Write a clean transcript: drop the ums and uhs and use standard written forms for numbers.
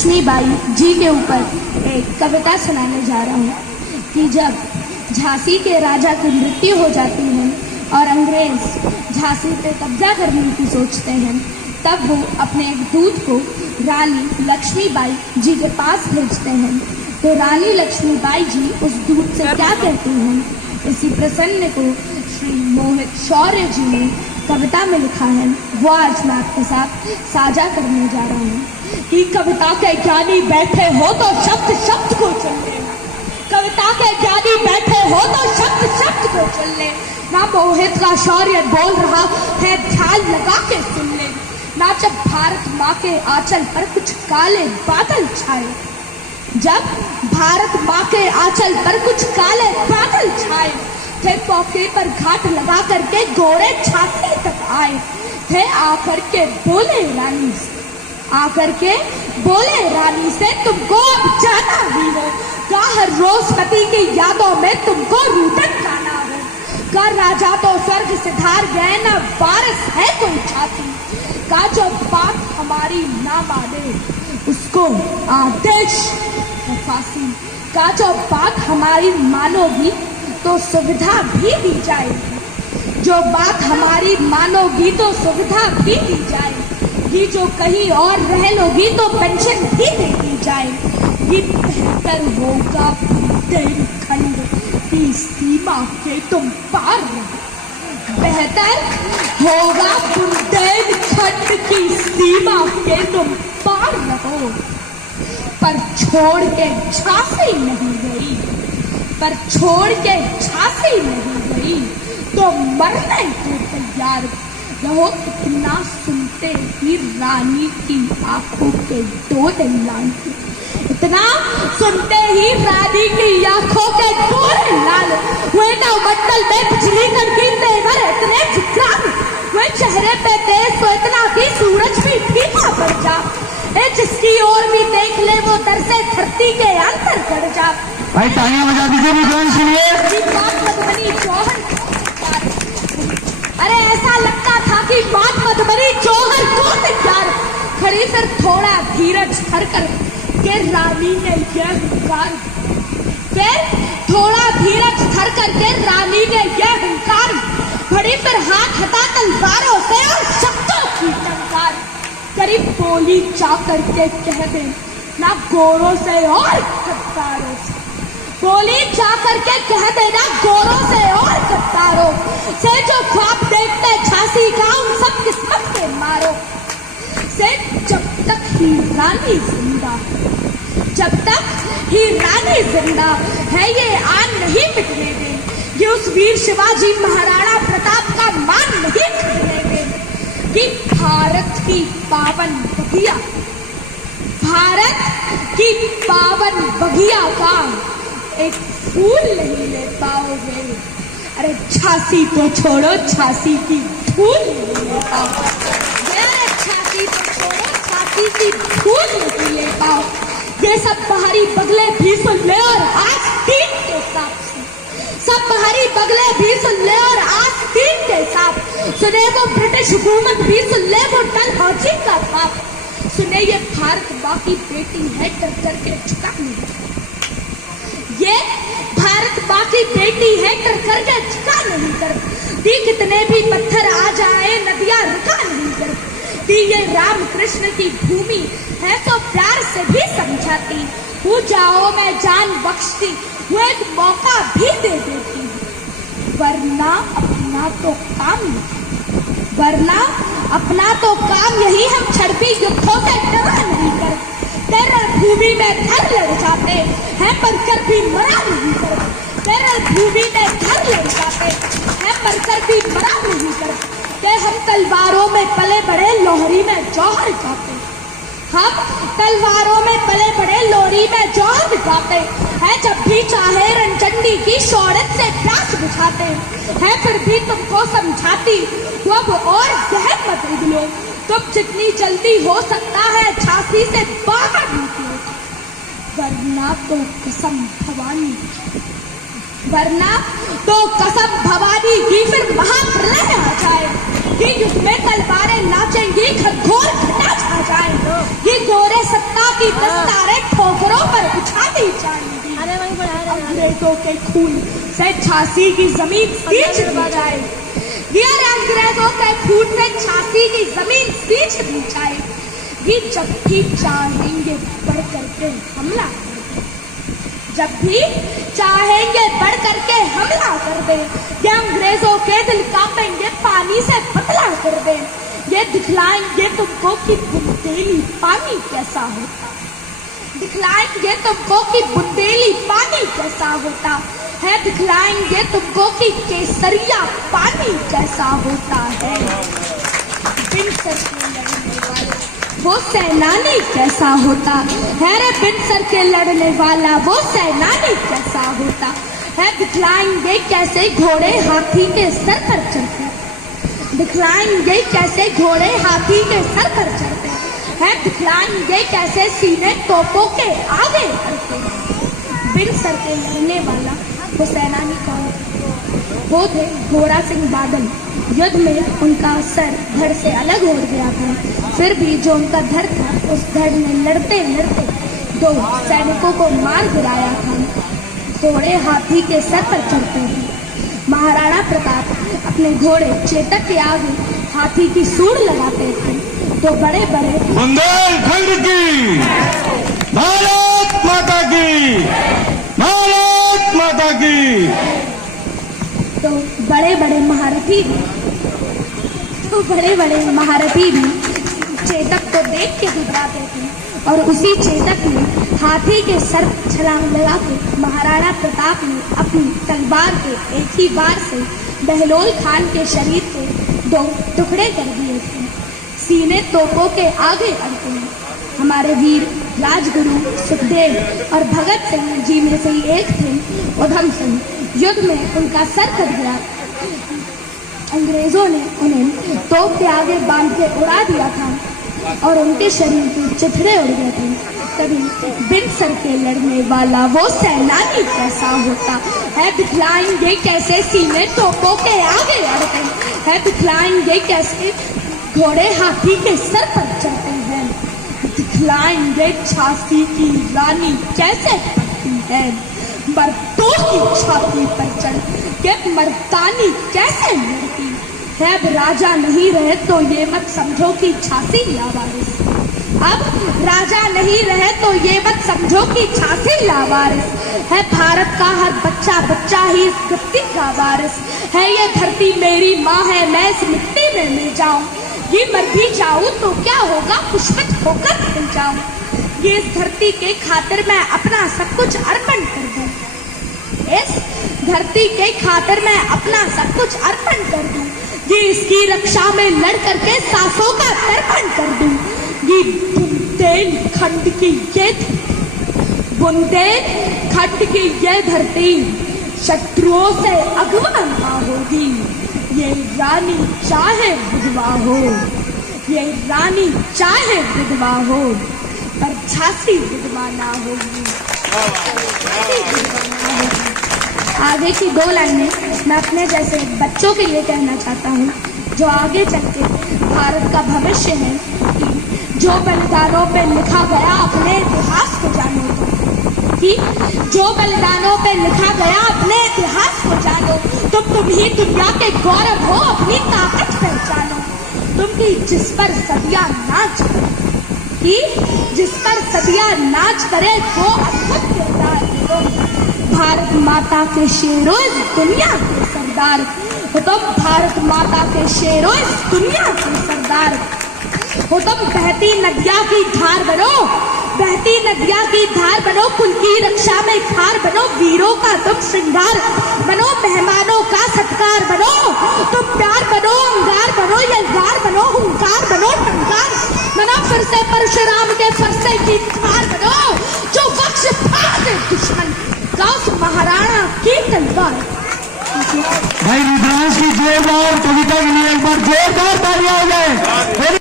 लक्ष्मीबाई जी के ऊपर एक कविता सुनाने जा रहा हूँ कि जब झांसी के राजा की मृत्यु हो जाती है और अंग्रेज झांसी पे कब्जा करने की सोचते हैं, तब वो अपने एक दूत को रानी लक्ष्मीबाई जी के पास भेजते हैं। तो रानी लक्ष्मीबाई जी उस दूत से क्या कहती हैं, इसी प्रसन्न को श्री मोहित शौर्य जी ने कविता में लिखा है, वो आज मैं आपके साथ साझा करने जा रहा हूँ। कि कविता के ज्ञानी बैठे हो तो शब्द शब्द को चुन ले, कविता के ज्ञानी बैठे हो तो शब्द शब्द को चुन ले, ना मोहित का शौर्य बोल रहा है ध्यान लगा के सुन ले, ना जब भारत माँ के आंचल पर कुछ काले बादल छाए, जब भारत माँ के आंचल पर कुछ काले बादल छाए थे, मौके पर घाट लगा करके गोरे छाती तक आए थे, आकर के बोले रानी से, आकर के बोले रानी से तुमको अब जाना ही हो, का हर रोज पति की यादों में तुमको रूठन गाना हो, का राजा तो स्वर्ग सिधार गए ना वारिस है कोई छाती, का जो बात हमारी ना माने उसको आदेश है फांसी, का जो बात हमारी मानोगी तो सुविधा भी दी जाएगी, जो बात हमारी मानोगी तो सुविधा भी दी जाएगी, जो कहीं और रह लोगी तो पेंशन भी दे दी जाएगी, बेहतर होगा बुंदेलखंड की सीमा के तुम पार रहो, बेहतर होगा बुंदेलखंड की सीमा के तुम पार रहो, पर छोड़ के झांसी नहीं गई, पर छोड़ के झांसी नहीं गई तो मरने को तैयार रहो, इतना सुनते ही रानी की आंखों के दो लाल, इतना सुनते ही रानी की आंखों के दो लाल हुए, ना मंडल में बिजली कड़की तेवर इतने विक्रांत हुए, चेहरे पे तेज तो इतना कि सूरज भी फीका पड़ जा, जिसकी ओर भी देख ले वो दर से धरती के अंदर पड़ जा। भाई तालियां बजा दीजिए, विद्वान सुनिए। मधुबनी जौहर, अरे ऐसा लगता था कि बात मधुबनी जौहर को तैयार खड़ी, फिर थोड़ा धीरज धर कर के रानी ने यह हुंकार, फिर थोड़ा धीरज धर करके रानी ने यह हुंकार भरी, फिर हाथ हटा तलवारों से और शब्दों की टंकार करीब बोली जा करके कह दे ना गोरों से और गद्दारों से, बोली जा करके कह देना गोरों से और गद्दारों से, जो ख्वाब देखते झांसी का उन सब किस्मत के मारो से, जब तक ही रानी जिंदा, जब तक ही रानी जिंदा है ये आन नहीं मिटने दें, ये उस वीर शिवाजी महाराणा प्रताप का मान नहीं छूटने दें, कि भारत की पावन बगिया, भारत की पावन बगिया का एक फूल नहीं ले पाओगे, अरे झांसी तो छोड़ो झांसी की धूल नहीं ले पाओगे, अरे झांसी तो छोड़ो झांसी की धूल नहीं ले पाओ, ये सब बाहरी बगले भी सुन ले और आस्तीन के साथ सब बाहरी बगले भी सुन ले और आस्तीन के साथ सुने, वो ब्रिटिश हुकूमत भी सुन ले, वो डलहौजी का बाप सुने, ये भारत माँ की बेटी है डर डर के झुका नहीं, ये भारत माँ की बेटी है डर कर के झुका नहीं करती, कितने भी पत्थर आ जाए नदियाँ रुका नहीं करती, ये राम कृष्ण की भूमि है तो प्यार से भी समझाती, पूजाओं में जान बख्शती, वो एक मौका भी दे देती, वरना अपना तो काम, वरना अपना तो काम यही, हम छड़पी युद्धों से डरा नहीं कर, तेरे भूमि में घर लड़ जाते हैं पर कर भी मरा नहीं कर, तेरे भूमि में घर लड़ जाते हैं पर कर भी मरा नहीं कर, के हम तलवारों में पले बड़े लोहरी में जौहर गाते, हम तलवारों में पले बड़े लोहरी में जौहर गाते हैं, जब भी चाहे रंचंडी की शौर्य से प्यास बुझाते हैं, फिर भी तुमको समझाती तो अब और जहर मत उगलो, तुम जितनी जल्दी हो सकता है झांसी से बाहर निकलो, वरना तो कसम भवानी, वरना तो कसम भवानी की फिर महाप्रलय आ जाए, कि युद्ध में तलवारें नाचेंगी, घनघोर घटा जाए, ये गोरे सत्ता की दस्तारें ठोकरों पर उछाली जाएंगी। अंग्रेजों के खून से झांसी की जमीन सींच दी जाए, ये अंग्रेजों के खून से झांसी की जमीन सींच दी जाए। ये जब भी चाहेंगे बढ़ करके हमला, जब भी चाहेंगे बढ़ करके हमला कर दे, ये अंग्रेजों के दिल कांपेंगे पानी से पतला कर दे। ये दिखलाएंगे तुमको कि बुंदेली पानी कैसा होता, दिखलाएंगे तुमको कि बुंदेली पानी कैसा होता है, दिखलाएंगे तुमको कि केसरिया पानी कैसा होता है। बिन सर के लड़ने वाला वो सेनानी कैसा होता है रे, बिन सर के लड़ने वाला वो सेनानी कैसा होता है। दिखलाएंगे कैसे घोड़े हाथी के सर पर चढ़ते, दिखलाएंगे कैसे घोड़े हाथी के सर पर चढ़ते हैं, दिखलाएंगे कैसे सीने तोपों के आगे बढ़ते हैं। बिन सर के लड़ने वाला वो सेनानी कौन? वो थे घोड़ा सिंह बादल। युद्ध में उनका सर धड़ से अलग हो गया था, फिर भी जो उनका धड़ था उस धड़ में लड़ते लड़ते 2 सैनिकों को मार गिराया था। घोड़े हाथी के सर पर चढ़ते थे। महाराणा प्रताप अपने घोड़े चेतक के आगे हाथी की सूंड लगाते थे तो बड़े बड़े बुंदेलखंड की भारत माता की, भारत माता की, तो बड़े बड़े महारथी भी चेतक को देख के घबराते थे और उसी चेतक में हाथी के सर छलांग लगा के महाराणा प्रताप ने अपनी तलवार के एक ही बार से बहलोल खान के शरीर के 2 टुकड़े कर दिए थे। सीने तोपों के आगे अड़ते हैं। हमारे वीर राजगुरु सुखदेव और भगत सिंह जी में से ही एक थे उधम सिंह। युद्ध में उनका सर कट गया, अंग्रेजों ने उन्हें तोप के आगे बांध के उड़ा दिया था और उनके शरीर के चिथड़े उड़ गए थे। तभी बिन सर के लड़ने वाला वो सेनानी कैसा होता है, दिखलाएंगे कैसे सीने तोपों के आगे अड़ते हैं, दिखलाएंगे कैसे घोड़े हाथी के सर पर चढ़ते हैं, दिखलाएंगे झांसी की रानी कैसे पड़ती है, मर्दों की छाती पर चढ़ के मर्दानी कैसे लड़ती है। अब राजा नहीं रहे तो ये मत समझो कि झांसी लावारिस, अब राजा नहीं रहे तो ये मत समझो कि झांसी लावारिस है। भारत का हर बच्चा बच्चा ही इस धरती का वारिस है। ये धरती मेरी माँ है, मैं इस मिट्टी में मिल जाऊं, ये मर भी जाऊं तो क्या होगा, पुष्पित होकर खिल जाऊं। ये इस धरती के खातिर मैं अपना सब कुछ अर्पण कर दूं, इस धरती के खातिर मैं अपना सब कुछ अर्पण कर दूं। ये इसकी रक्षा में लड़ करके सांसों का तर्पण कर दूं। ये बुंदेलखंड की ये बुंदेलखंड की ये धरती शत्रुओं से अगवा ना होगी। ये रानी चाहे विधवा हो, ये रानी चाहे विधवा हो, पर झांसी विधवा ना होगी। आगे की 2 लाइनें मैं अपने जैसे बच्चों के लिए कहना चाहता हूँ जो आगे चल के भारत का भविष्य है कि जो बलिदानों पे लिखा गया अपने इतिहास को जानो, कि जो बलिदानों पे लिखा गया अपने इतिहास को जानो। तुम ही दुनिया के गौरव हो, अपनी ताकत पहचानो। तुम की जिस पर सदियां नाच करे, कि जिस पर सदियां नाच करे वो अद्भुत किरदार करो। भारत माता के शेरों इस दुनिया के सरदार हो तुम, भारत माता के शेरों इस दुनिया के सरदार हो तुम। बहती नदिया की धार बनो, बहती नदिया की धार बनो, कुल की रक्षा में खार बनो। वीरों का तुम श्रृंगार बनो, मेहमानों का सत्कार बनो। तुम प्यार बनो, अंगार बनो, यलगार बनो, हुंकार बनो, टंकार बनो। फिर से परशुराम के फरसे की धार बनो, जो वक्ष फाड़ दे दुश्मन का उस महाराणा की तलवार। भाई रुद्रांश की जोरदार कविता के लिए एक बार जोरदार तालियां हो जाए।